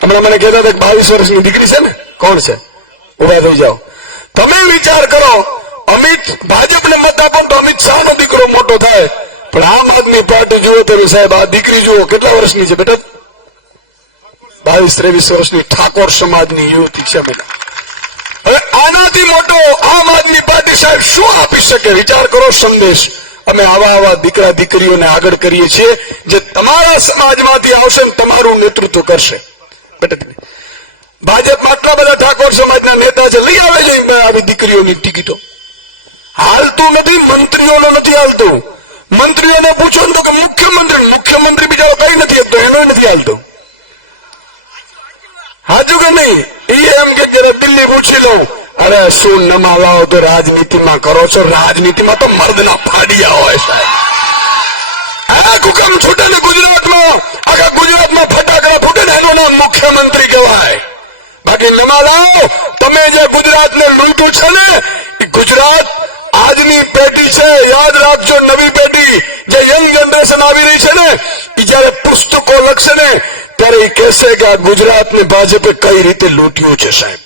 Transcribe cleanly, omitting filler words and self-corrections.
હમણાં મને કહેતા હતા કે 22 વર્ષની દીકરી છે ને, કોણ છે? ઉભા થઈ જાઓ. તમે વિચાર કરો, અમિત ભાજપને મત આપો તો અમિત શાહનો દીકરો મોટો થાય, પણ આમ આદમી પાર્ટી જુઓ તો સાહેબ આ દીકરી જુઓ કેટલા વર્ષની છે બેટા? 22-23 વર્ષની ઠાકોર સમાજની યુવતી છે બેટા. હવે આનાથી મોટો આમ આદમી પાર્ટી સાહેબ શું આપી શકે? વિચાર કરો સંદેશ. અમે આવા દીકરા દીકરીઓને આગળ કરીએ છીએ જે તમારા સમાજમાંથી આવશે ને તમારું નેતૃત્વ કરશે. ભાજપમાં આટલા બધા ઠાકોર સમાજના નેતા છે, લઈ આવે છે આવી દીકરીઓની ટિકિટો. હાલતું નથી, મંત્રીઓનો નથી હાલતું. મંત્રીઓને પૂછો ને તો કે મુખ્યમંત્રી બિચારો કઈ નથી આપતો, એનો નથી હાલતો. હાજુ કે નહીં? એ એમ કે દિલ્હી પૂછી લઉં, અરે શું નમા લાવો તો રાજનીતિમાં કરો છો? રાજનીતિમાં તો મર્દના ફાડિયા હોય સાહેબ. આ હુકમ છૂટે ને ગુજરાતમાં, આખા ગુજરાતમાં ફટાકડા ફૂટે ને એનું નામ મુખ્યમંત્રી કહેવાય. બાકી નમા લાવો, તમે જે ગુજરાતને લૂંટ્યું છે ને, એ ગુજરાત આજની પેઢી છે, યાદ રાખજો. નવી પેઢી જે યંગ જનરેશન આવી રહી છે ને, એ જયારે પુસ્તકો લખશે ને ત્યારે એ કહેશે કે આ ગુજરાતને ભાજપે કઈ રીતે લૂંટ્યું છે સાહેબ.